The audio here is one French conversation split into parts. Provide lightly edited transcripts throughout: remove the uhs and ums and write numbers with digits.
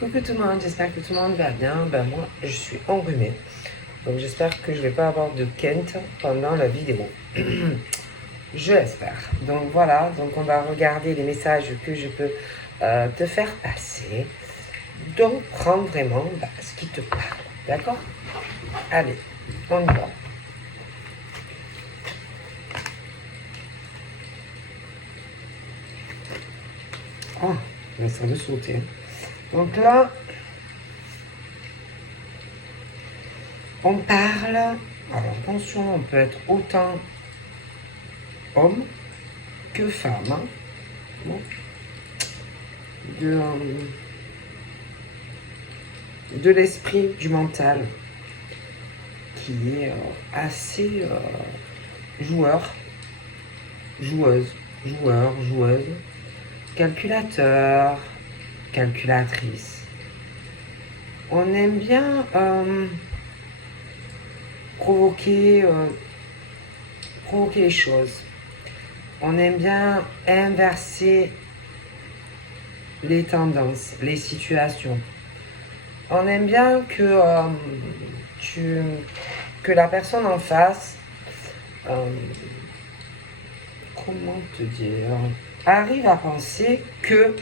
Coucou tout le monde, j'espère que tout le monde va bien. Ben moi, je suis enrhumée. Donc j'espère que je vais pas avoir de Kent pendant la vidéo. Je l'espère. Donc voilà, donc on va regarder les messages que je peux te faire passer. Donc prends vraiment ce qui te parle. D'accord? Allez, on y va. Oh, ça veut sauter. Donc là, on parle. Alors attention, on peut être autant homme que femme. Hein. Bon. De l'esprit, du mental, qui est assez joueur, joueuse, calculateur, calculatrice. On aime bien provoquer les choses. On aime bien inverser les tendances, les situations. On aime bien que la personne en face, comment te dire, arrive à penser que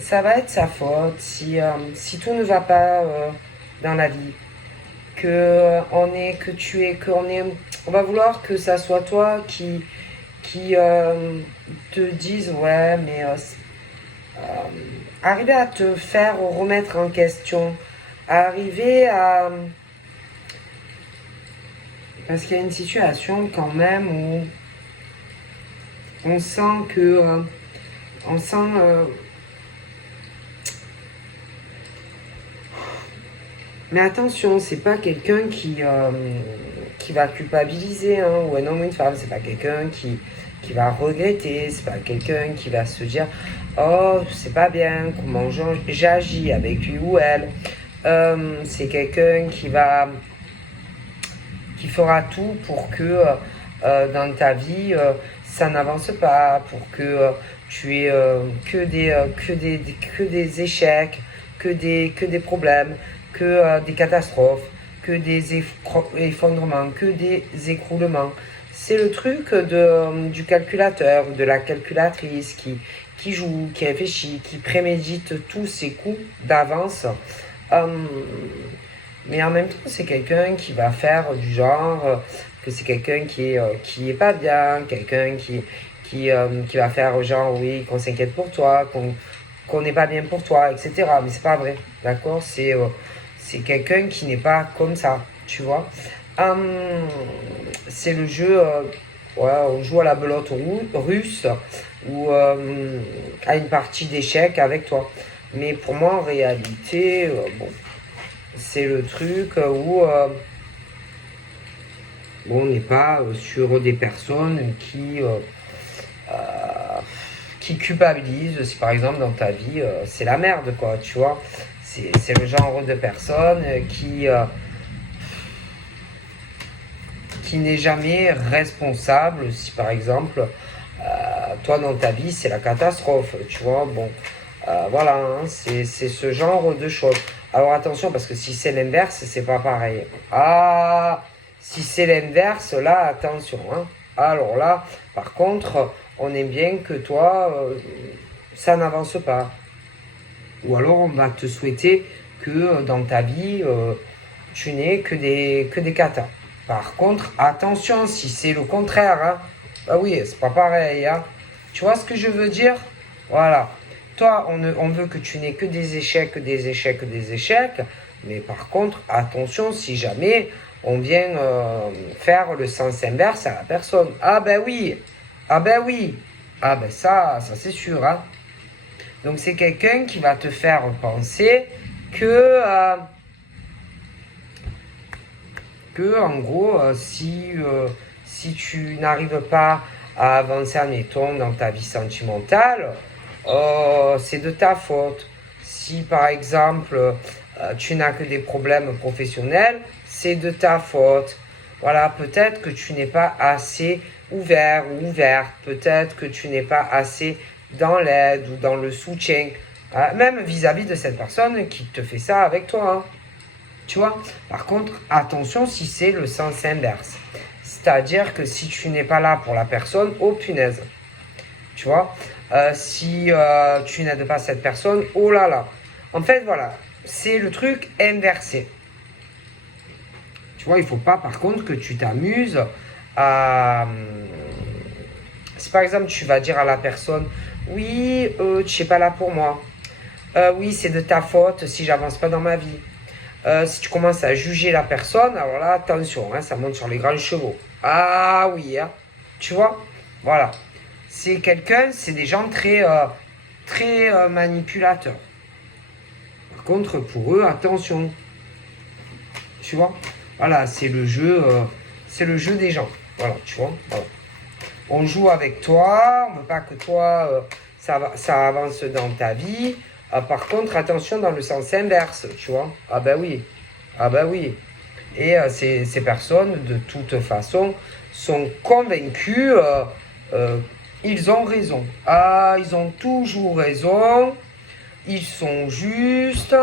ça va être sa faute si tout ne va pas dans la vie, on va vouloir que ça soit toi qui te dise ouais mais arriver à te faire remettre en question, arriver à... Parce qu'il y a une situation quand même où on sent que... Mais attention, c'est pas quelqu'un qui va culpabiliser, hein, ou un homme ou une femme, c'est pas quelqu'un qui va regretter, c'est pas quelqu'un qui va se dire oh c'est pas bien comment j'agis avec lui ou elle. C'est quelqu'un qui fera tout pour que dans ta vie ça n'avance pas, pour que tu aies que des échecs, que des problèmes, que des catastrophes, que des effondrements, que des écroulements. C'est le truc du calculateur, de la calculatrice qui joue, qui réfléchit, qui prémédite tous ses coups d'avance. Mais en même temps, c'est quelqu'un qui va faire du genre que c'est quelqu'un qui est pas bien, quelqu'un qui va faire genre oui, qu'on s'inquiète pour toi, qu'on n'est pas bien pour toi, etc. Mais c'est pas vrai, d'accord? C'est quelqu'un qui n'est pas comme ça, tu vois. C'est le jeu, ouais, on joue à la belote russe ou à une partie d'échecs avec toi. Mais pour moi, en réalité, bon, c'est le truc où on n'est pas sur des personnes qui culpabilisent. Si par exemple dans ta vie, c'est la merde, quoi, tu vois. C'est le genre de personne qui n'est jamais responsable si par exemple toi dans ta vie c'est la catastrophe, tu vois. Bon, voilà, hein, c'est ce genre de choses. Alors attention, parce que si c'est l'inverse, c'est pas pareil. Ah, si c'est l'inverse, là, attention. Hein. Alors là, par contre, on aime bien que toi, ça n'avance pas. Ou alors on va te souhaiter que dans ta vie, tu n'aies que des katas. Par contre, attention, si c'est le contraire, hein, bah oui, c'est pas pareil. Hein. Tu vois ce que je veux dire? Voilà. Toi, on veut que tu n'aies que des échecs, mais par contre, attention, si jamais on vient faire le sens inverse à la personne. Ah ben oui, ah ben oui, ah ben ça c'est sûr. Hein. Donc c'est quelqu'un qui va te faire penser que en gros, si tu n'arrives pas à avancer, admettons, dans ta vie sentimentale, c'est de ta faute. Si par exemple, tu n'as que des problèmes professionnels, c'est de ta faute. Voilà, peut-être que tu n'es pas assez ouvert ou ouverte, peut-être que tu n'es pas assez dans l'aide ou dans le soutien Même vis-à-vis de cette personne qui te fait ça avec toi. Hein. Tu vois? Par contre, attention si c'est le sens inverse. C'est-à-dire que si tu n'es pas là pour la personne, oh punaise. Tu vois? Si tu n'aides pas cette personne, oh là là. En fait, voilà. C'est le truc inversé. Tu vois, il ne faut pas, par contre, que tu t'amuses à... Si par exemple, tu vas dire à la personne, oui, tu n'es pas là pour moi. Oui, c'est de ta faute si j'avance pas dans ma vie. Si tu commences à juger la personne, alors là, attention, hein, ça monte sur les grands chevaux. Ah oui, hein, tu vois, voilà. C'est des gens très manipulateurs. Par contre, pour eux, attention, tu vois. Voilà, c'est le jeu des gens. Voilà, tu vois. Voilà. On joue avec toi, on veut pas que toi, ça avance dans ta vie. Par contre, attention dans le sens inverse, tu vois. Ah ben oui, ah ben oui. Et ces personnes, de toute façon, sont convaincus, ils ont raison. Ah, ils ont toujours raison, ils sont justes,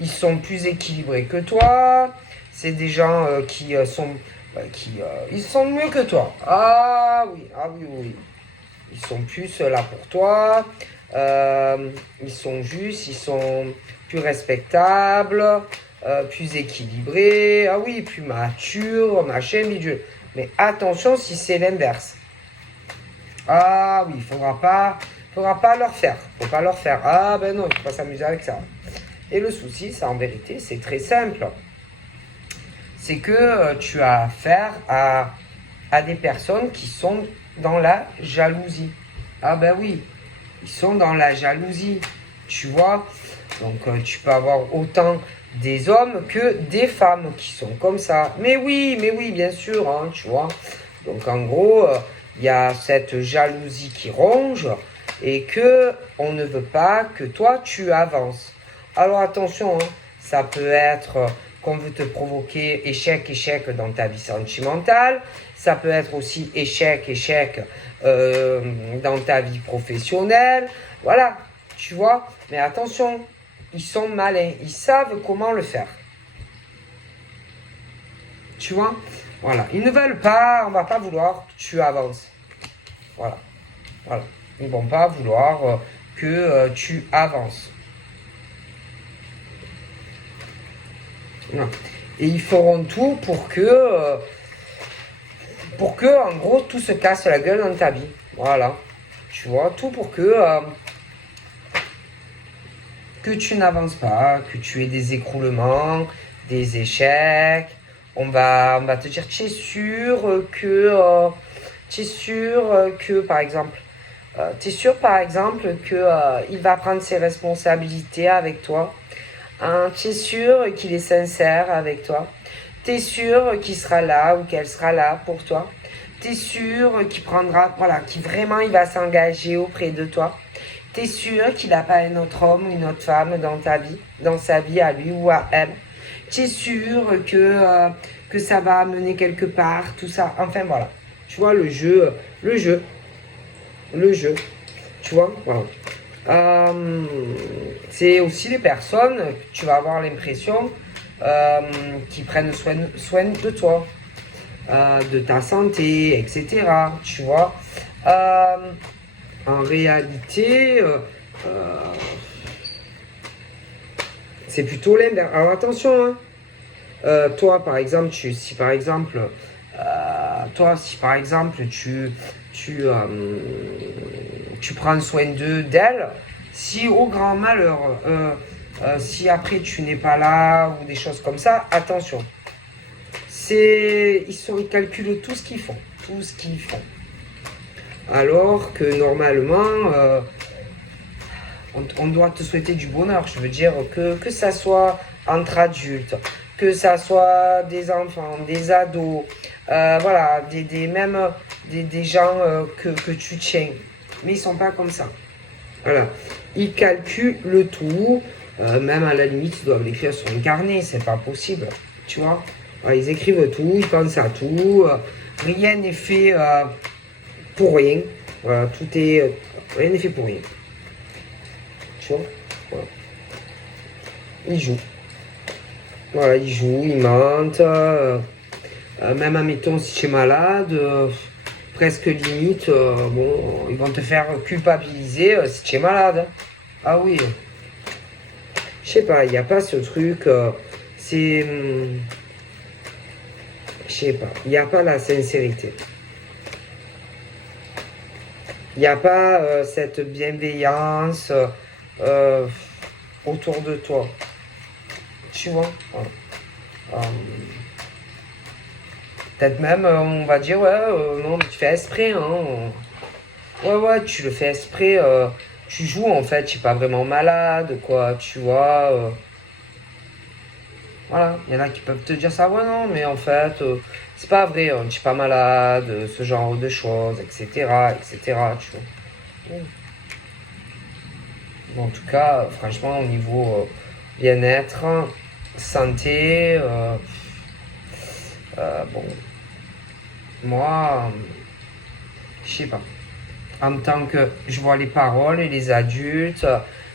ils sont plus équilibrés que toi. C'est des gens ils sont mieux que toi. Ah oui, ah oui, oui. Ils sont plus là pour toi. Ils sont justes, ils sont plus respectables, plus équilibrés. Ah oui, plus matures, machin, bidule. Mais attention si c'est l'inverse. Ah oui, faudra pas leur faire. Faut pas leur faire. Ah ben non, il faut pas s'amuser avec ça. Et le souci, ça en vérité, c'est très simple. C'est que tu as affaire à des personnes qui sont dans la jalousie. Ah ben oui, ils sont dans la jalousie, tu vois. Donc tu peux avoir autant des hommes que des femmes qui sont comme ça. Mais oui, bien sûr, hein, tu vois. Donc en gros, il y a cette jalousie qui ronge et que on ne veut pas que toi tu avances. Alors attention, hein, ça peut être qu'on veut te provoquer échec dans ta vie sentimentale. Ça peut être aussi échec dans ta vie professionnelle. Voilà, tu vois. Mais attention, ils sont malins. Ils savent comment le faire. Tu vois. Voilà. Ils ne veulent pas, on va pas vouloir que tu avances. Voilà. Voilà. Ils ne vont pas vouloir que tu avances. Voilà. Et ils feront tout pour que, en gros, tout se casse la gueule dans ta vie. Voilà. Tu vois, tout pour que tu n'avances pas, que tu aies des écroulements, des échecs. On va te dire, tu es sûr que, par exemple, il va prendre ses responsabilités avec toi. Hein, tu es sûr qu'il est sincère avec toi. Tu es sûr qu'il sera là ou qu'elle sera là pour toi. Tu es sûr qu'il prendra, voilà, qu'il vraiment il va s'engager auprès de toi. Tu es sûr qu'il n'a pas un autre homme ou une autre femme dans ta vie, dans sa vie à lui ou à elle. Tu es sûr que ça va amener quelque part, tout ça. Enfin voilà. Tu vois, le jeu. Tu vois, voilà. C'est aussi les personnes, tu vas avoir l'impression, qui prennent soin de toi, de ta santé, etc. Tu vois. En réalité, c'est plutôt l'inverse. Alors attention, hein. Toi, par exemple, si par exemple, tu prends soin d'elle, si au grand malheur, si après tu n'es pas là ou des choses comme ça, attention. Ils calculent tout ce qu'ils font, Alors que normalement, on doit te souhaiter du bonheur. Je veux dire que ça soit entre adultes, que ça soit des enfants, des ados, voilà, des gens que tu tiens. Mais ils sont pas comme ça. Voilà. Ils calculent le tout. Même à la limite, ils doivent l'écrire sur un carnet. C'est pas possible. Tu vois. Voilà, ils écrivent tout, ils pensent à tout. Rien n'est fait pour rien. Voilà, rien n'est fait pour rien. Tu vois. Voilà. Il joue. Voilà, il joue, il mente. Même admettons si tu es malade, presque limite, bon, ils vont te faire culpabiliser si tu es malade. Ah oui. Je sais pas, il n'y a pas ce truc. C'est. Je sais pas, il n'y a pas la sincérité. Il n'y a pas cette bienveillance autour de toi. Tu vois? Voilà. Peut-être même, on va dire, ouais, non, mais tu fais exprès, hein. Ouais, tu le fais exprès. Tu joues, en fait, tu n'es pas vraiment malade, quoi, tu vois. Voilà, il y en a qui peuvent te dire ça, ouais, non, mais en fait, c'est pas vrai, je suis pas malade, ce genre de choses, etc., tu vois. Bon, en tout cas, franchement, au niveau bien-être, santé, bon, moi, je sais pas. En tant que je vois les paroles et les adultes,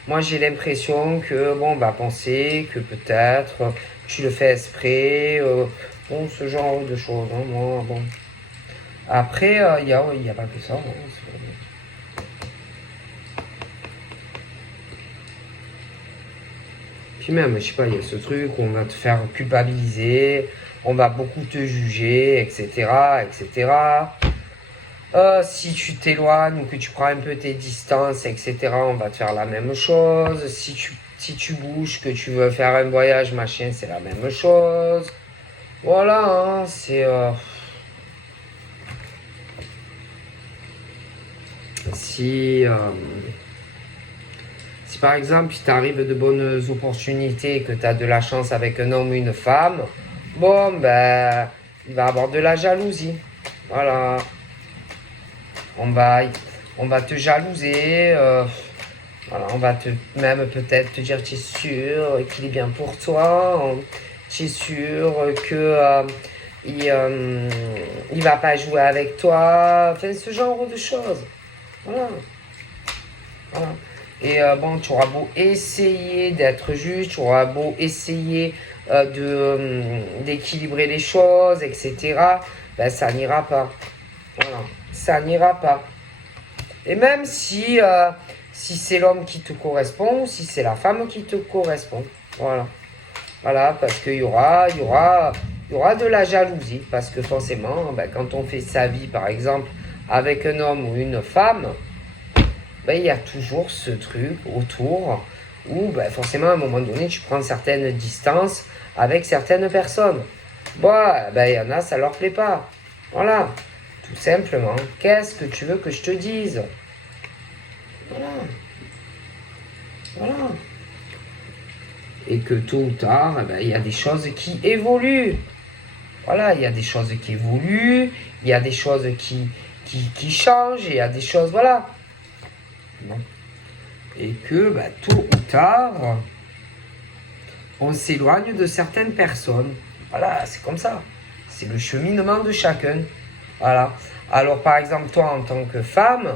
moi j'ai l'impression que, bon, bah, penser que peut-être tu le fais exprès, bon, ce genre de choses, hein, moi, bon. Après, y a pas que ça, hein, puis même, je sais pas, il y a ce truc où on va te faire culpabiliser, on va beaucoup te juger, etc., etc. Si tu t'éloignes ou que tu prends un peu tes distances, etc., on va te faire la même chose. Si tu bouges, que tu veux faire un voyage, machin, c'est la même chose. Voilà, hein, c'est... si, si par exemple, il t'arrive de bonnes opportunités, que tu as de la chance avec un homme ou une femme, bon, ben, il va avoir de la jalousie. Voilà. On va, on va te jalouser. Voilà, on va te même peut-être te dire tu es sûr qu'il est bien pour toi, tu es sûr que il va pas jouer avec toi, enfin ce genre de choses. Voilà, voilà. Et bon, tu auras beau essayer d'être juste, tu auras beau essayer d'équilibrer les choses, etc. Ben, ça n'ira pas. Voilà, ça n'ira pas. Et même si c'est l'homme qui te correspond, ou si c'est la femme qui te correspond. Voilà. Voilà, parce il y aura de la jalousie. Parce que forcément, ben, quand on fait sa vie, par exemple, avec un homme ou une femme, ben, il y a toujours ce truc autour où ben, forcément, à un moment donné, tu prends certaines distances avec certaines personnes. Bon, ben, il y en a, ça leur plaît pas. Voilà. Tout simplement. Qu'est-ce que tu veux que je te dise? Voilà. Voilà. Et que tôt ou tard, eh ben, il y a des choses qui évoluent. Voilà, il y a des choses qui évoluent, il y a des choses qui changent, il y a des choses, voilà. Bon. Et que ben, tôt ou tard, on s'éloigne de certaines personnes. Voilà, c'est comme ça. C'est le cheminement de chacun. Voilà. Alors, par exemple, toi, en tant que femme,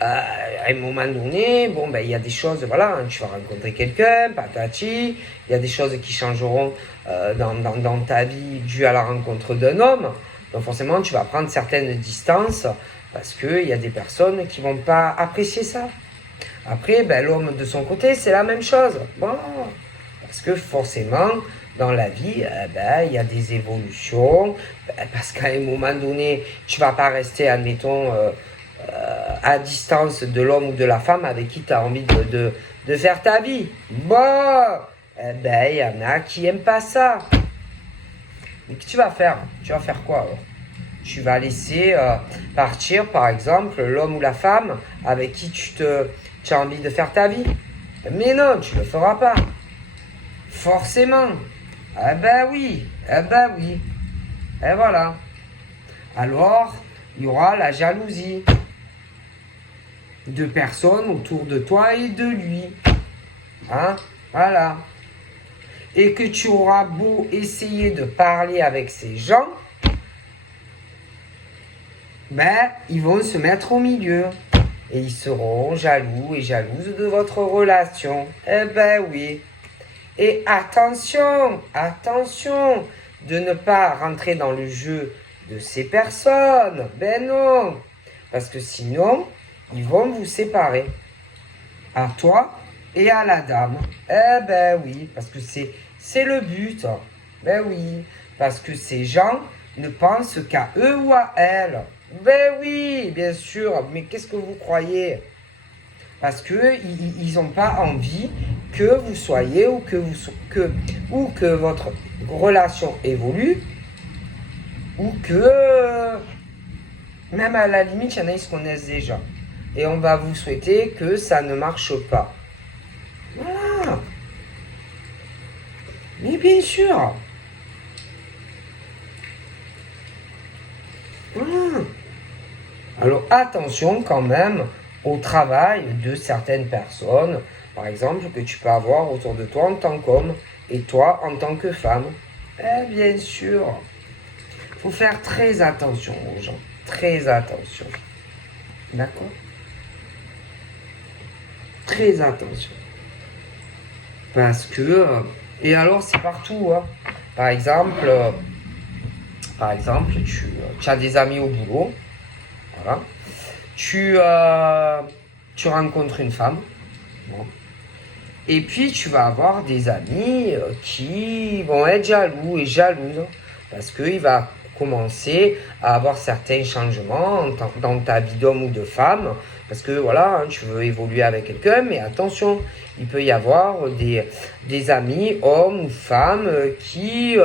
à un moment donné, bon, ben, il y a des choses, voilà, hein, tu vas rencontrer quelqu'un, patati, il y a des choses qui changeront dans ta vie dû à la rencontre d'un homme. Donc, forcément, tu vas prendre certaines distances parce qu'il y a des personnes qui vont pas apprécier ça. Après, ben, l'homme de son côté, c'est la même chose. Bon, parce que forcément, dans la vie, ben, il y a des évolutions. Ben, parce qu'à un moment donné, tu vas pas rester, admettons, à distance de l'homme ou de la femme avec qui tu as envie de faire ta vie. Bon, eh ben, il y en a qui n'aiment pas ça. Mais qu'est-ce que tu vas faire? Tu vas faire quoi alors? Tu vas laisser partir, par exemple, l'homme ou la femme avec qui tu as envie de faire ta vie? Mais non, tu ne le feras pas. Forcément. Eh ben oui, eh ben oui. Et voilà. Alors, il y aura la jalousie de personnes autour de toi et de lui. Hein? Voilà. Et que tu auras beau essayer de parler avec ces gens, ben, ils vont se mettre au milieu. Et ils seront jaloux et jalouses de votre relation. Eh ben oui. Et attention, attention de ne pas rentrer dans le jeu de ces personnes. Ben non. Parce que sinon, ils vont vous séparer. À toi et à la dame. Eh ben oui, parce que c'est le but. Ben oui, parce que ces gens ne pensent qu'à eux ou à elles. Ben oui, bien sûr, mais qu'est-ce que vous croyez? Parce que ils n'ont pas envie que vous soyez ou que votre relation évolue ou que même à la limite, il y en a qui se connaissent déjà. Et on va vous souhaiter que ça ne marche pas. Voilà. Mais bien sûr. Voilà. Alors attention quand même au travail de certaines personnes, par exemple, que tu peux avoir autour de toi en tant qu'homme et toi en tant que femme. Eh bien sûr. Il faut faire très attention aux gens. Très attention. D'accord? Très attention. Parce que... et alors c'est partout. Hein. Par exemple, tu as des amis au boulot. Voilà. Tu rencontres une femme. Bon. Et puis tu vas avoir des amis qui vont être jaloux et jalouses. Parce qu'il va commencer à avoir certains changements dans ta vie d'homme ou de femme. Parce que voilà, hein, tu veux évoluer avec quelqu'un, mais attention, il peut y avoir des amis, hommes ou femmes, qui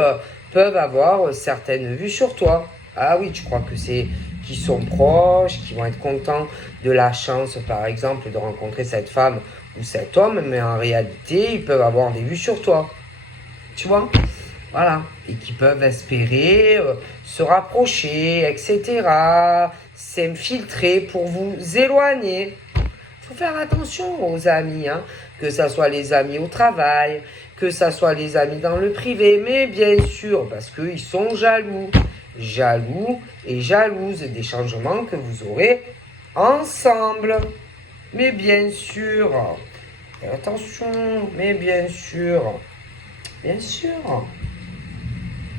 peuvent avoir certaines vues sur toi. Ah oui, tu crois que c'est qui sont proches, qui vont être contents de la chance, par exemple, de rencontrer cette femme ou cet homme, mais en réalité, ils peuvent avoir des vues sur toi. Tu vois? Voilà. Et qui peuvent espérer se rapprocher, etc. S'infiltrer pour vous éloigner. Il faut faire attention aux amis, hein. Que ce soit les amis au travail, que ce soit les amis dans le privé, mais bien sûr, parce qu'ils sont jaloux. Jaloux et jalouses des changements que vous aurez ensemble. Mais bien sûr, attention, mais bien sûr,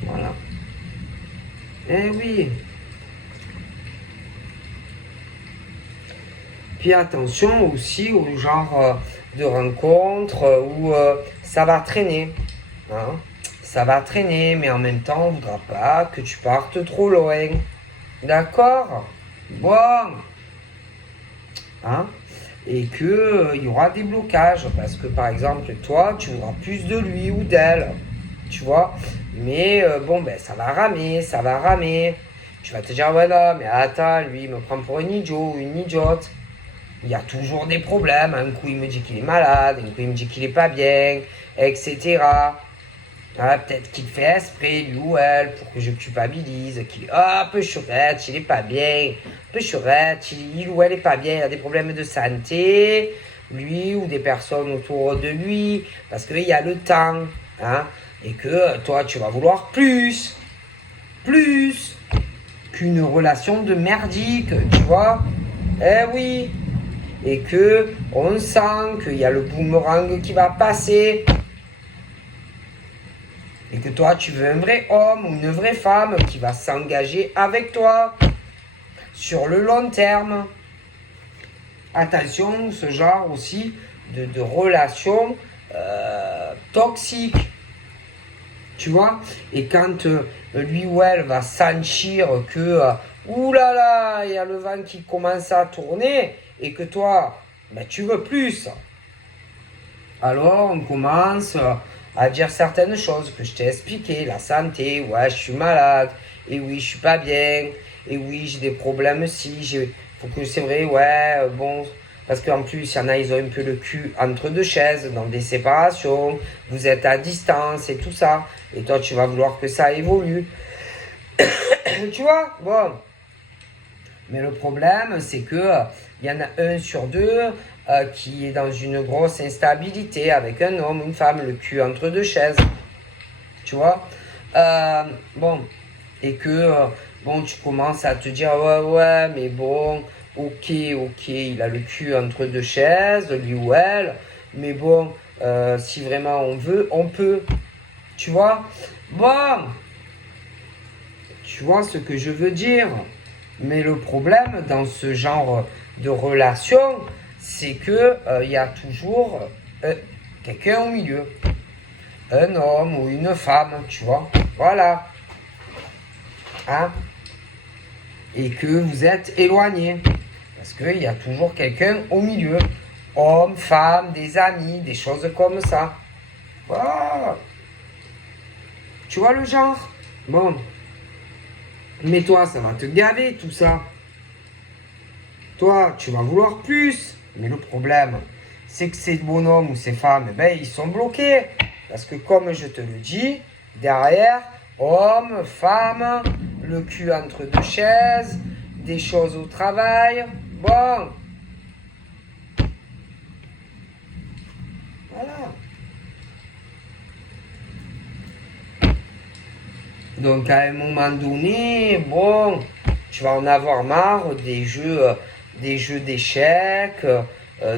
voilà. Eh oui. Puis attention aussi au genre de rencontre où ça va traîner. Hein. Ça va traîner, mais en même temps, on ne voudra pas que tu partes trop loin. D'accord? Bon. Hein? Et que il y aura des blocages parce que par exemple toi tu voudras plus de lui ou d'elle, tu vois, mais bon ben ça va ramer, tu vas te dire voilà mais attends lui il me prend pour un idiot ou une idiote, il y a toujours des problèmes, un coup il me dit qu'il est malade, un coup il me dit qu'il est pas bien, etc. Ah, peut-être qu'il fait esprit, lui ou elle, pour que je culpabilise, qu'il est un peu churette, il est pas bien, un peu churette, il ou elle est pas bien, il a des problèmes de santé, lui ou des personnes autour de lui, parce qu'il y a le temps, hein, et que toi tu vas vouloir plus qu'une relation de merdique, tu vois, eh oui, et que on sent qu'il y a le boomerang qui va passer, et que toi, tu veux un vrai homme ou une vraie femme qui va s'engager avec toi sur le long terme. Attention, ce genre aussi de relations toxiques. Tu vois? Et quand lui ou elle va sentir que, oulala, il y a le vent qui commence à tourner et que toi, ben, tu veux plus. Alors, on commence à dire certaines choses que je t'ai expliquées. La santé, ouais, je suis malade. Et oui, je suis pas bien. Et oui, j'ai des problèmes aussi. Faut que c'est vrai, ouais, bon. Parce qu'en plus, il y en a, ils ont un peu le cul entre deux chaises, dans des séparations. Vous êtes à distance et tout ça. Et toi, tu vas vouloir que ça évolue. Tu vois? Bon. Mais le problème, c'est que il y en a un sur deux qui est dans une grosse instabilité avec un homme, une femme, le cul entre deux chaises. Tu vois? Bon. Et que, bon, tu commences à te dire, ouais, mais bon, ok, il a le cul entre deux chaises, lui ou elle, mais bon, si vraiment on veut, on peut, tu vois. Bon, tu vois ce que je veux dire. Mais le problème dans ce genre de relation, c'est que il y a toujours quelqu'un au milieu. Un homme ou une femme, tu vois. Voilà. Hein? Et que vous êtes éloigné. Parce qu'il y a toujours quelqu'un au milieu. Homme, femme, des amis, des choses comme ça. Voilà. Tu vois le genre? Bon. Mais toi, ça va te gaver tout ça. Toi, tu vas vouloir plus. Mais le problème, c'est que ces bonhommes ou ces femmes, eh ben, ils sont bloqués. Parce que comme je te le dis, derrière, homme, femme, le cul entre deux chaises, des choses au travail. Bon. Voilà. Donc à un moment donné, bon, tu vas en avoir marre des jeux d'échecs,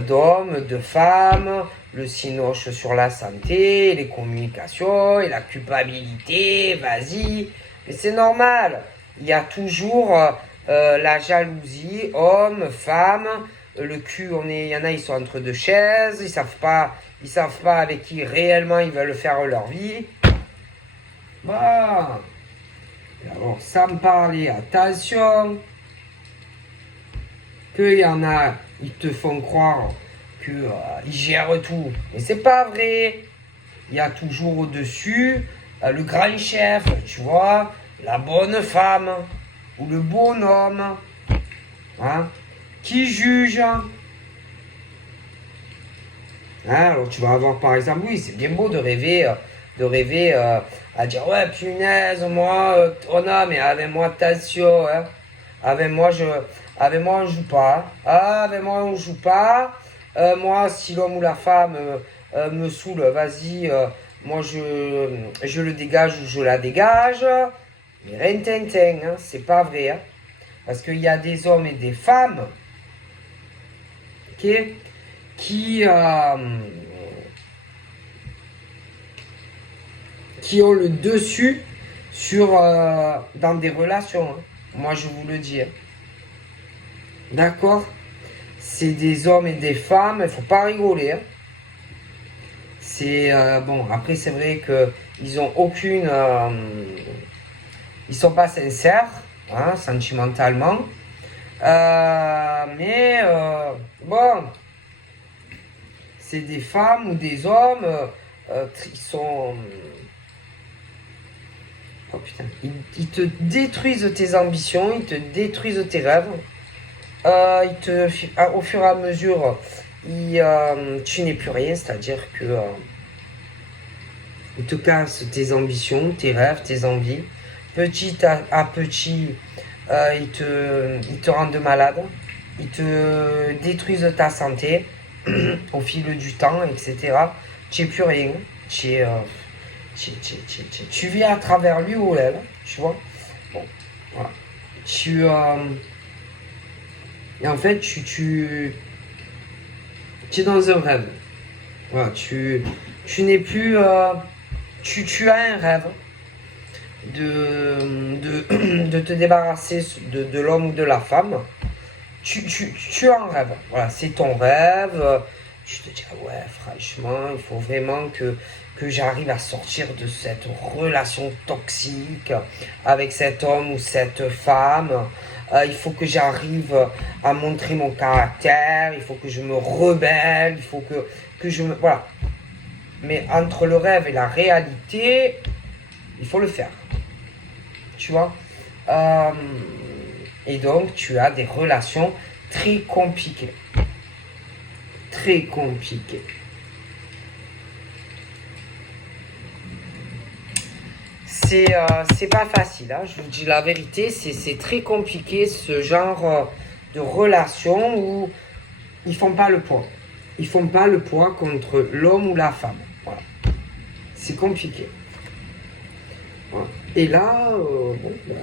d'hommes, de femmes, le cinoche sur la santé, les communications et la culpabilité, vas-y. Mais c'est normal, il y a toujours la jalousie, homme, femme, le cul, il y en a, ils sont entre deux chaises, ils savent pas avec qui réellement ils veulent faire leur vie. Bah, alors, sans parler, attention, qu'il y en a, ils te font croire qu'ils gèrent tout. Mais c'est pas vrai. Il y a toujours au-dessus le grand chef, tu vois, la bonne femme ou le bonhomme, hein, qui juge. Hein, alors tu vas avoir par exemple, oui, c'est bien beau de rêver à dire ouais punaise, moi, oh non, mais avec moi attention, hein. Avec moi on joue pas. Ah, avec moi on joue pas. Moi, si l'homme ou la femme me saoule, vas-y, moi je le dégage ou je la dégage. Mais rien tintin, hein, c'est pas vrai, hein. Parce qu'il y a des hommes et des femmes, ok, qui, euh, qui ont le dessus dans des relations, hein. Moi, je vous le dis, hein. D'accord? C'est des hommes et des femmes, il faut pas rigoler, hein. C'est bon, après, c'est vrai que ils ont aucune. Ils sont pas sincères, hein, sentimentalement. Mais bon, c'est des femmes ou des hommes, ils sont. Oh putain, ils te détruisent tes ambitions, ils te détruisent tes rêves. Au fur et à mesure, tu n'es plus rien, c'est-à-dire que ils te cassent tes ambitions, tes rêves, tes envies. Petit à petit, ils te rendent malade, ils te détruisent ta santé au fil du temps, etc. Tu n'es plus rien, tu vis à travers lui ou elle, tu vois. Bon, voilà. Et en fait, tu es dans un rêve. Voilà, tu n'es plus. Tu as un rêve de te débarrasser de l'homme ou de la femme. Tu as un rêve. Voilà, c'est ton rêve. Tu te dis, ah ouais, franchement, il faut vraiment que j'arrive à sortir de cette relation toxique avec cet homme ou cette femme. Il faut que j'arrive à montrer mon caractère. Il faut que je me rebelle. Il faut que je me... Voilà. Mais entre le rêve et la réalité, il faut le faire. Tu vois, et donc, tu as des relations très compliquées. Très compliquées. C'est pas facile, hein, je vous dis la vérité, c'est très compliqué ce genre de relation où ils font pas le poids. Ils font pas le poids contre l'homme ou la femme. Voilà. C'est compliqué. Voilà. Et là, bon, bah,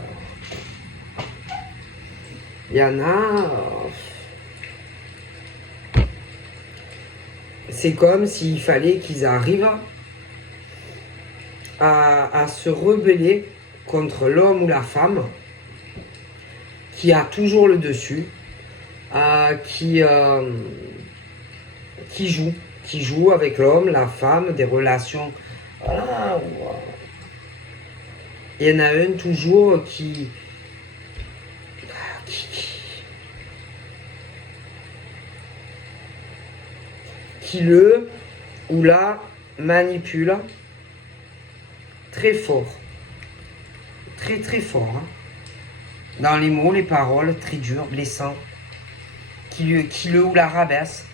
Il y en a... c'est comme s'il fallait qu'ils arrivent à se rebeller contre l'homme ou la femme qui a toujours le dessus, qui joue avec l'homme, la femme, des relations. Voilà. Il y en a un toujours qui le ou la manipule très fort. Très très fort. Hein. Dans les mots, les paroles, très durs, blessants. Qui le ou la rabaisse.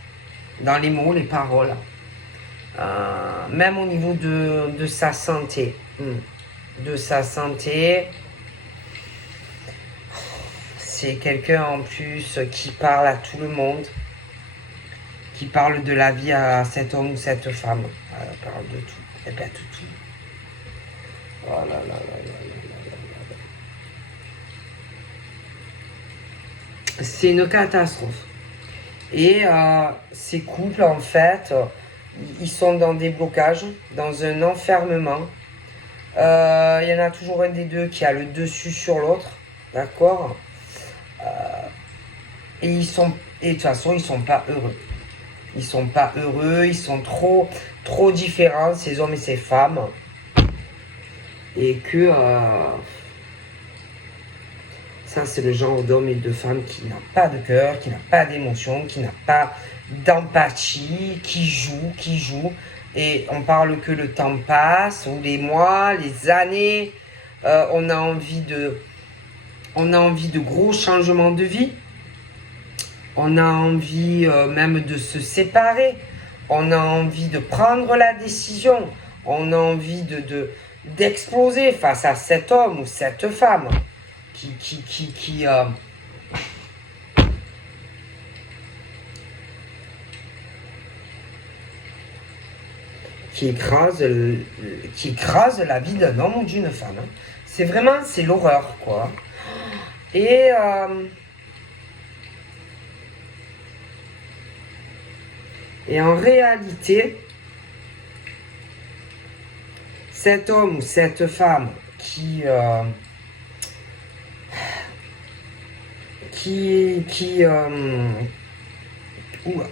Dans les mots, les paroles. Même au niveau de sa santé. De sa santé. C'est quelqu'un en plus qui parle à tout le monde. Qui parle de la vie à cet homme ou cette femme. Elle parle de tout. Elle pète tout. Oh là là là là là là là. C'est une catastrophe. Et ces couples, en fait, ils sont dans des blocages, dans un enfermement. Il y en a toujours un des deux qui a le dessus sur l'autre, d'accord, et de toute façon, ils sont pas heureux. Ils sont pas heureux, ils sont trop différents, ces hommes et ces femmes. Et que ça, c'est le genre d'homme et de femme qui n'a pas de cœur, qui n'a pas d'émotion, qui n'a pas d'empathie, qui joue. Et on parle que le temps passe, ou les mois, les années. On a envie de gros changements de vie. On a envie même de se séparer. On a envie de prendre la décision. On a envie d'exploser face à cet homme ou cette femme qui écrase la vie d'un homme ou d'une femme. C'est l'horreur, quoi. Et en réalité, cet homme ou cette femme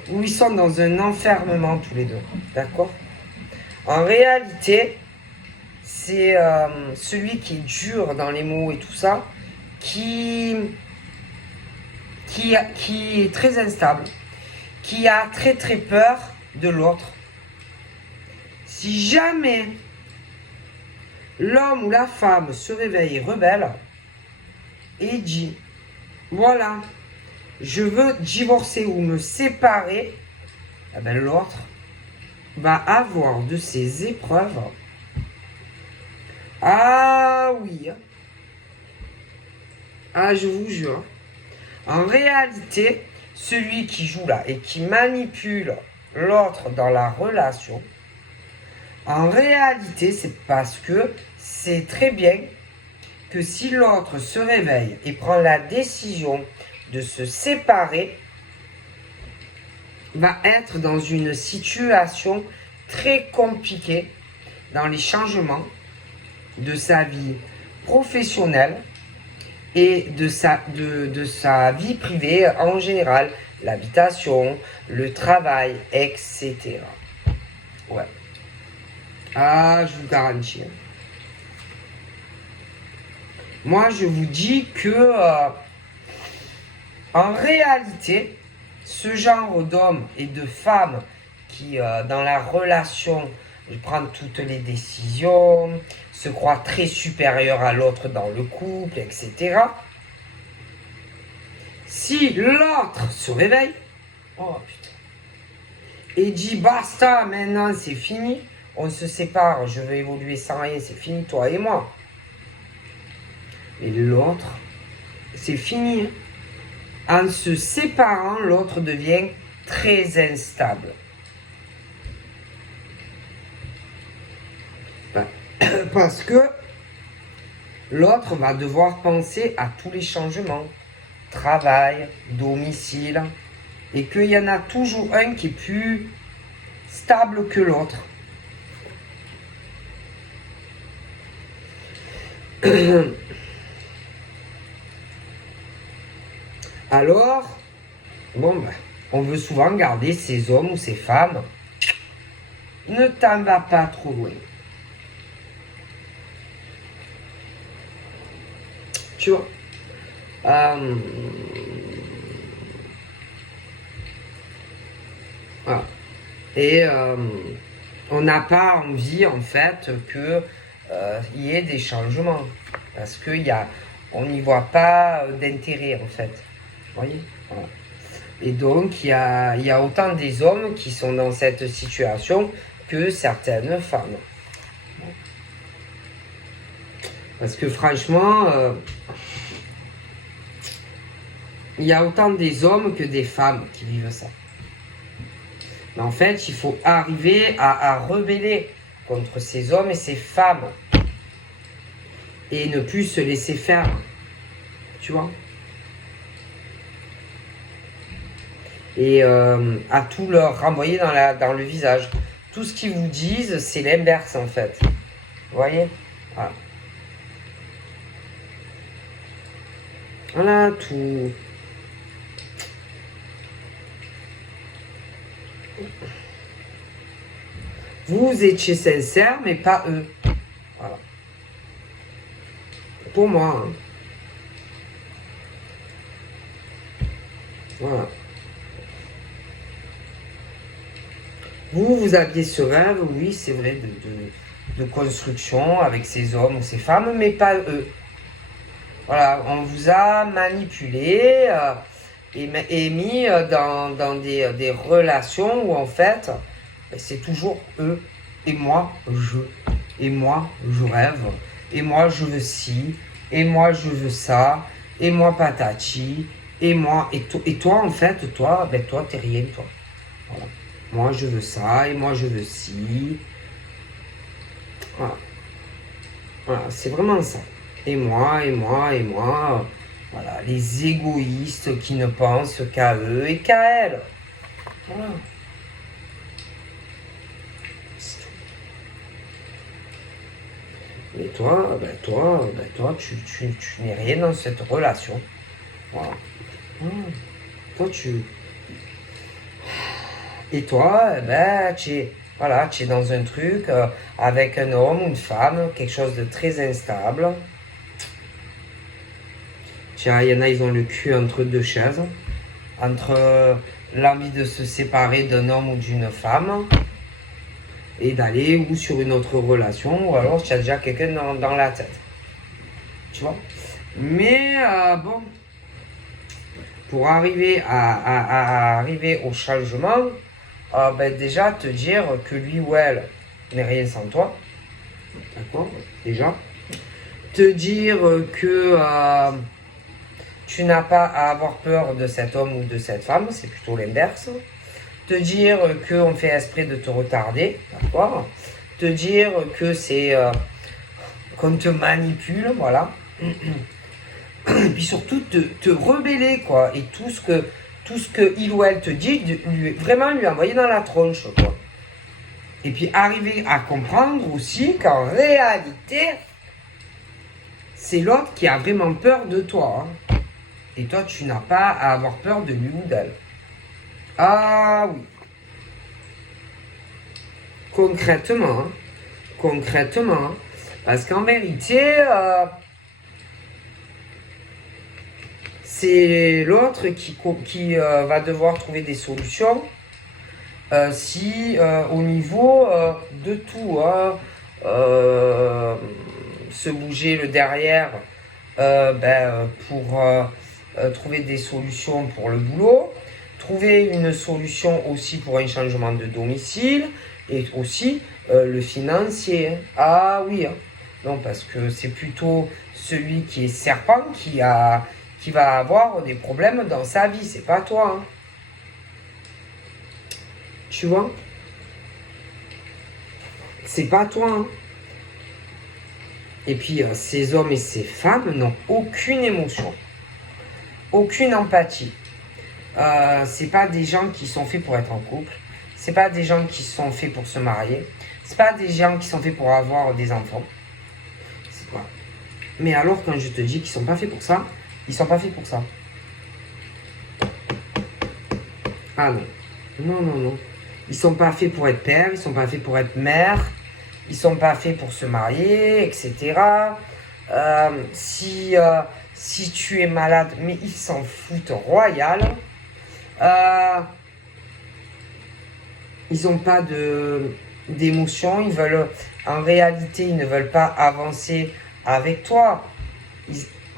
où ils sont dans un enfermement tous les deux, d'accord? En réalité, c'est celui qui est dur dans les mots et tout ça, qui est très instable, qui a très très peur de l'autre. Si jamais l'homme ou la femme se réveille rebelle et dit voilà, je veux divorcer ou me séparer, eh ben, l'autre va avoir de ces épreuves. Ah oui. Ah, je vous jure. En réalité, celui qui joue là et qui manipule l'autre dans la relation, en réalité, c'est parce que c'est très bien que si l'autre se réveille et prend la décision de se séparer, va être dans une situation très compliquée dans les changements de sa vie professionnelle et de sa vie privée en général, l'habitation, le travail, etc. Ouais. Ah, je vous garantis. Moi, je vous dis que, en réalité, ce genre d'hommes et de femmes qui, dans la relation, prennent toutes les décisions, se croient très supérieurs à l'autre dans le couple, etc. Si l'autre se réveille, oh putain, et dit basta, maintenant c'est fini, on se sépare, je vais évoluer sans rien, c'est fini toi et moi. Et l'autre, c'est fini. En se séparant, l'autre devient très instable. Parce que l'autre va devoir penser à tous les changements, travail, domicile, et qu'il y en a toujours un qui est plus stable que l'autre. Alors, bon, ben, on veut souvent garder ces hommes ou ces femmes. Ne t'en vas pas trop loin. Tu vois, voilà. Et on n'a pas envie, en fait, que y ait des changements. Parce on n'y voit pas d'intérêt, en fait. Vous voyez, voilà. Et donc, il y a autant des hommes qui sont dans cette situation que certaines femmes. Parce que franchement, il y a autant des hommes que des femmes qui vivent ça. Mais en fait, il faut arriver à rebeller contre ces hommes et ces femmes. Et ne plus se laisser faire. Tu vois ? Et à tout leur renvoyer dans le visage. Tout ce qu'ils vous disent, c'est l'inverse en fait. Vous voyez ? Voilà. Voilà, tout. Vous étiez sincère, mais pas eux. Voilà. Pour moi. Hein. Voilà. Vous aviez ce rêve, oui, c'est vrai, de construction avec ces hommes ou ces femmes, mais pas eux. Voilà, on vous a manipulé et mis dans des relations où en fait, c'est toujours eux. Et moi, et moi, je rêve. Et moi, je veux ci. Et moi, je veux ça. Et moi, patati. Et moi, et toi, en fait, toi, t'es rien, toi. Voilà. Moi, je veux ça. Et moi, je veux ci. Voilà. Voilà, c'est vraiment ça. Et moi, et moi, et moi. Voilà, les égoïstes qui ne pensent qu'à eux et qu'à elles. Voilà. Et toi, tu n'es rien dans cette relation. Voilà. Toi, Et toi, tu es dans un truc avec un homme ou une femme, quelque chose de très instable. Tiens, il y en a, ils ont le cul entre deux chaises. Entre l'envie de se séparer d'un homme ou d'une femme et d'aller ou sur une autre relation, ou alors tu as déjà quelqu'un dans la tête. Tu vois ? Mais bon, pour arriver à arriver au changement, déjà te dire que lui ou elle n'est rien sans toi. D'accord ? Déjà. Te dire que tu n'as pas à avoir peur de cet homme ou de cette femme, c'est plutôt l'inverse. Te dire qu'on fait esprit de te retarder, d'accord ? Te dire que c'est qu'on te manipule, voilà. Et puis surtout te rebeller, quoi. Et tout ce que il ou elle te dit, vraiment lui envoyer dans la tronche, quoi. Et puis arriver à comprendre aussi qu'en réalité, c'est l'autre qui a vraiment peur de toi. Hein. Et toi, tu n'as pas à avoir peur de lui ou d'elle. Ah oui. Concrètement. Parce qu'en vérité, c'est l'autre qui va devoir trouver des solutions si au niveau de tout, hein, se bouger le derrière pour trouver des solutions pour le boulot, trouver une solution aussi pour un changement de domicile et aussi le financier. Hein. Ah oui, hein. Non, parce que c'est plutôt celui qui est serpent qui va avoir des problèmes dans sa vie, c'est pas toi. Hein. Tu vois ? C'est pas toi. Hein. Et puis, ces hommes et ces femmes n'ont aucune émotion. aucune empathie. C'est pas des gens qui sont faits pour être en couple. C'est pas des gens qui sont faits pour se marier. C'est pas des gens qui sont faits pour avoir des enfants. C'est pas. Mais alors quand je te dis qu'ils sont pas faits pour ça, ils sont pas faits pour ça. Ah non. Non, non, non. Ils sont pas faits pour être père, ils sont pas faits pour être mère, ils sont pas faits pour se marier, etc. Si tu es malade, mais ils s'en foutent royal. Ils n'ont pas d'émotion, en réalité, ils ne veulent pas avancer avec toi.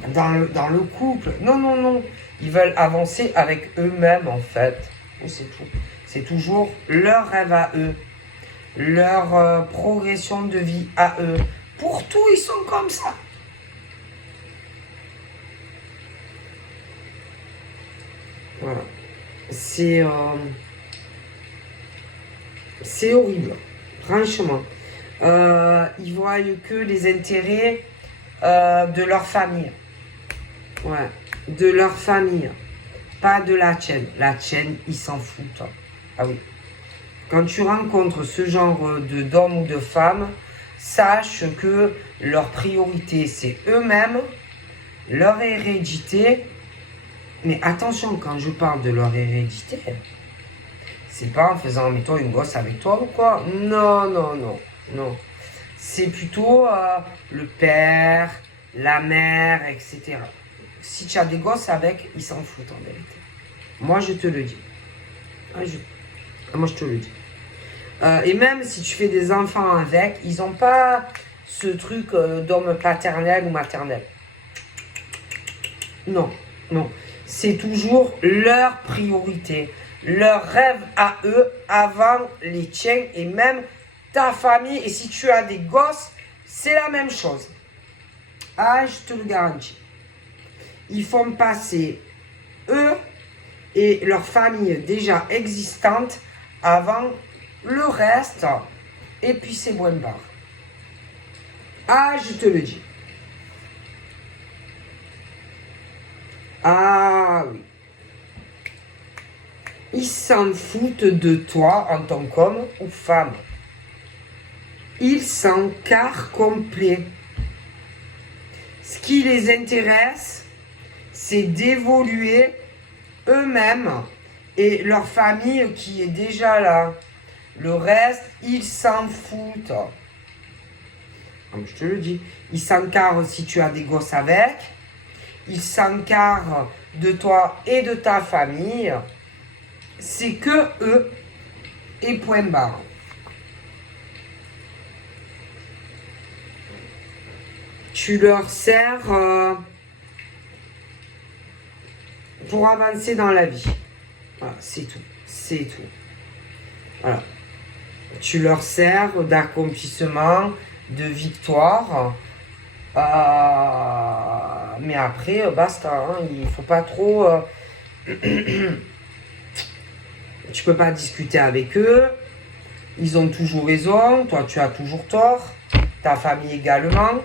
Dans le couple, non, non, non. Ils veulent avancer avec eux-mêmes, en fait. Et c'est tout. C'est toujours leur rêve à eux, leur progression de vie à eux. Pour tout, ils sont comme ça. Voilà. C'est horrible, franchement. Ils voient que les intérêts de leur famille. Ouais, de leur famille. Pas de la tienne. La tienne, ils s'en foutent. Ah oui. Quand tu rencontres ce genre d'hommes ou de femmes, sache que leur priorité, c'est eux-mêmes, leur hérédité. Mais attention, quand je parle de leur hérédité, c'est pas en faisant, mettons, une gosse avec toi ou quoi. Non, non, non, non. C'est plutôt le père, la mère, etc. Si tu as des gosses avec, ils s'en foutent en vérité. Moi, je te le dis. Moi, je te le dis. Et même si tu fais des enfants avec, ils n'ont pas ce truc d'homme paternel ou maternel. Non, non. C'est toujours leur priorité, leur rêve à eux avant les tiens et même ta famille. Et si tu as des gosses, c'est la même chose. Ah, je te le garantis. Ils font passer eux et leur famille déjà existante avant le reste. Et puis c'est bon barre. Ah, je te le dis. Ah oui. Ils s'en foutent de toi en tant qu'homme ou femme. Ils s'en carrent complet. Ce qui les intéresse, c'est d'évoluer eux-mêmes et leur famille qui est déjà là. Le reste, ils s'en foutent. Comme je te le dis, ils s'encarrent si tu as des gosses avec. Ils s'encarrent de toi et de ta famille. C'est que eux et point barre. Tu leur sers pour avancer dans la vie. Voilà, c'est tout. C'est tout. Voilà. Tu leur sers d'accomplissement, de victoire. Mais après, basta. Hein, il faut pas trop... tu peux pas discuter avec eux. Ils ont toujours raison. Toi, tu as toujours tort. Ta famille également.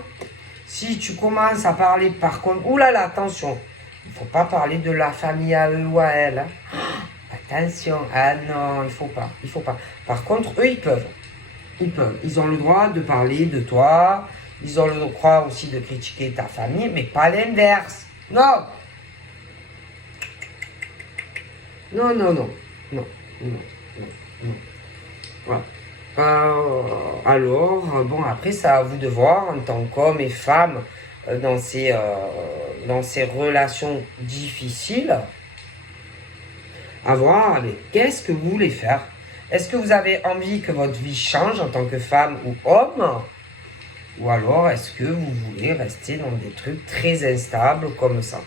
Si tu commences à parler par contre... Ouh là là, attention. Il ne faut pas parler de la famille à eux ou à elle. Hein. Attention. Ah non, il faut pas. Il faut pas. Par contre, eux, ils peuvent. Ils peuvent. Ils ont le droit de parler de toi. Ils ont le droit aussi de critiquer ta famille, mais pas l'inverse. Non. Non, non, non. Non, non, non, non. Voilà. Alors, bon, après, c'est à vous de voir en tant qu'homme et femme dans ces relations difficiles. À voir, mais qu'est-ce que vous voulez faire? Est-ce que vous avez envie que votre vie change en tant que femme ou homme? Ou alors, est-ce que vous voulez rester dans des trucs très instables comme ça?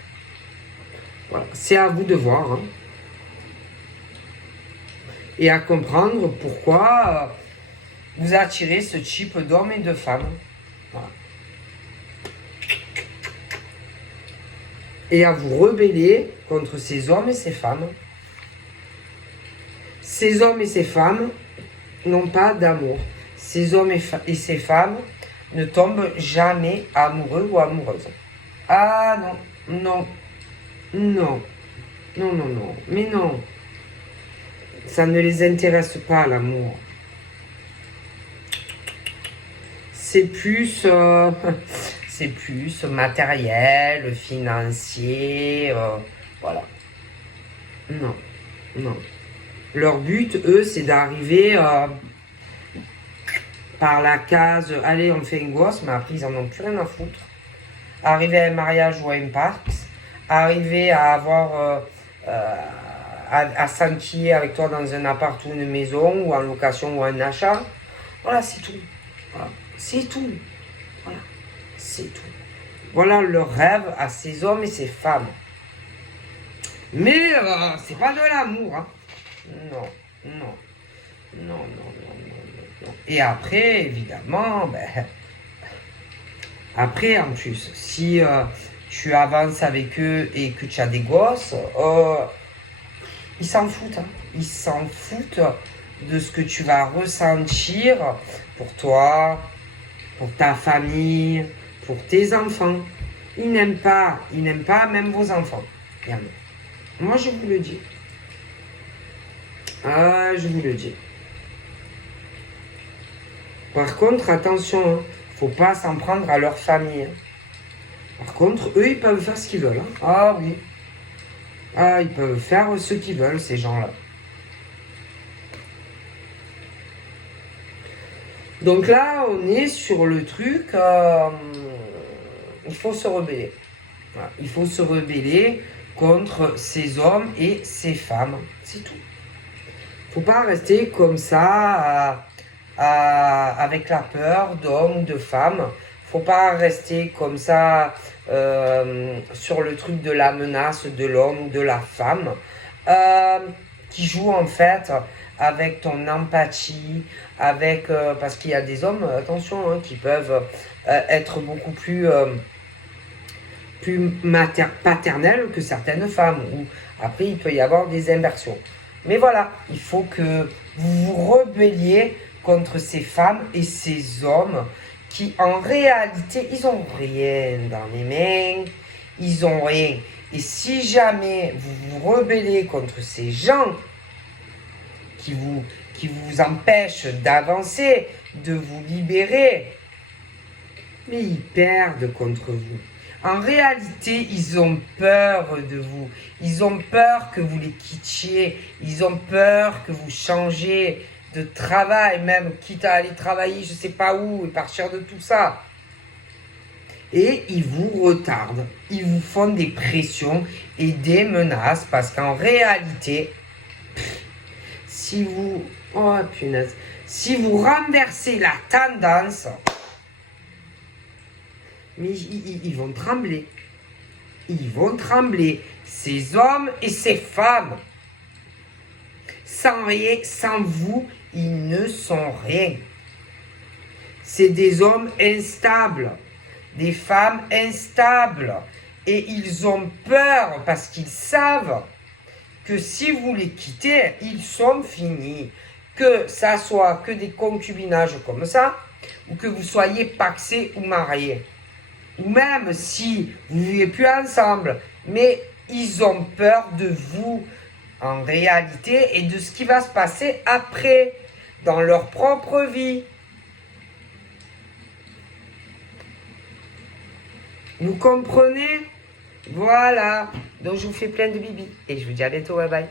Voilà, c'est à vous de voir. Hein. Et à comprendre pourquoi vous attirez ce type d'hommes et de femmes. Voilà. Et à vous rebeller contre ces hommes et ces femmes. Ces hommes et ces femmes n'ont pas d'amour. Ces hommes et ces femmes ne tombent jamais amoureux ou amoureuses. Ah non, non, Non, non, non, non. Mais non, ça ne les intéresse pas, l'amour. C'est plus, c'est plus matériel, financier, voilà. Non, non. Leur but, eux, c'est d'arriver par la case, allez, on fait une gosse, mais après, ils en ont plus rien à foutre. Arriver à un mariage ou à une Pax, arriver à avoir, à s'enquiller avec toi dans un appart ou une maison, ou en location ou un achat. Voilà, c'est tout. Voilà, c'est tout. Voilà, c'est tout. Voilà le rêve à ces hommes et ces femmes. Mais c'est pas de l'amour, hein. Non, non, non, non, non, non, non. Et après, évidemment, ben, après, en plus, si tu avances avec eux et que tu as des gosses, ils s'en foutent, hein. Ils s'en foutent de ce que tu vas ressentir pour toi, pour ta famille, pour tes enfants. Ils n'aiment pas même vos enfants. Regardez. Moi, je vous le dis. Ah, je vous le dis. Par contre, attention, hein, faut pas s'en prendre à leur famille, hein. Par contre, eux, ils peuvent faire ce qu'ils veulent, hein. Ah oui. Ah, ils peuvent faire ce qu'ils veulent, ces gens-là. Donc là, on est sur le truc, il faut se rebeller. Voilà. Il faut se rebeller contre ces hommes et ces femmes. C'est tout. Faut pas rester comme ça, avec la peur d'hommes ou de femmes. Faut pas rester comme ça sur le truc de la menace de l'homme ou de la femme, euh, qui joue en fait avec ton empathie, avec parce qu'il y a des hommes, attention, hein, qui peuvent être beaucoup plus paternels que certaines femmes. Ou après, il peut y avoir des inversions. Mais voilà, il faut que vous vous rebelliez contre ces femmes et ces hommes qui, en réalité, ils ont rien dans les mains, ils ont rien. Et si jamais vous vous rebellez contre ces gens qui vous empêchent d'avancer, de vous libérer, mais ils perdent contre vous. En réalité, ils ont peur de vous. Ils ont peur que vous les quittiez. Ils ont peur que vous changiez de travail, même quitte à aller travailler je ne sais pas où et partir de tout ça. Et ils vous retardent. Ils vous font des pressions et des menaces parce qu'en réalité, si vous... Oh punaise. Si vous renversez la tendance... Mais ils vont trembler. Ils vont trembler. Ces hommes et ces femmes. Sans rien, sans vous, ils ne sont rien. C'est des hommes instables. Des femmes instables. Et ils ont peur parce qu'ils savent que si vous les quittez, ils sont finis. Que ça soit que des concubinages comme ça, ou que vous soyez paxés ou mariés. Ou même si vous ne vivez plus ensemble, mais ils ont peur de vous en réalité et de ce qui va se passer après, dans leur propre vie. Vous comprenez? Voilà. Donc je vous fais plein de bibis et je vous dis à bientôt, bye bye.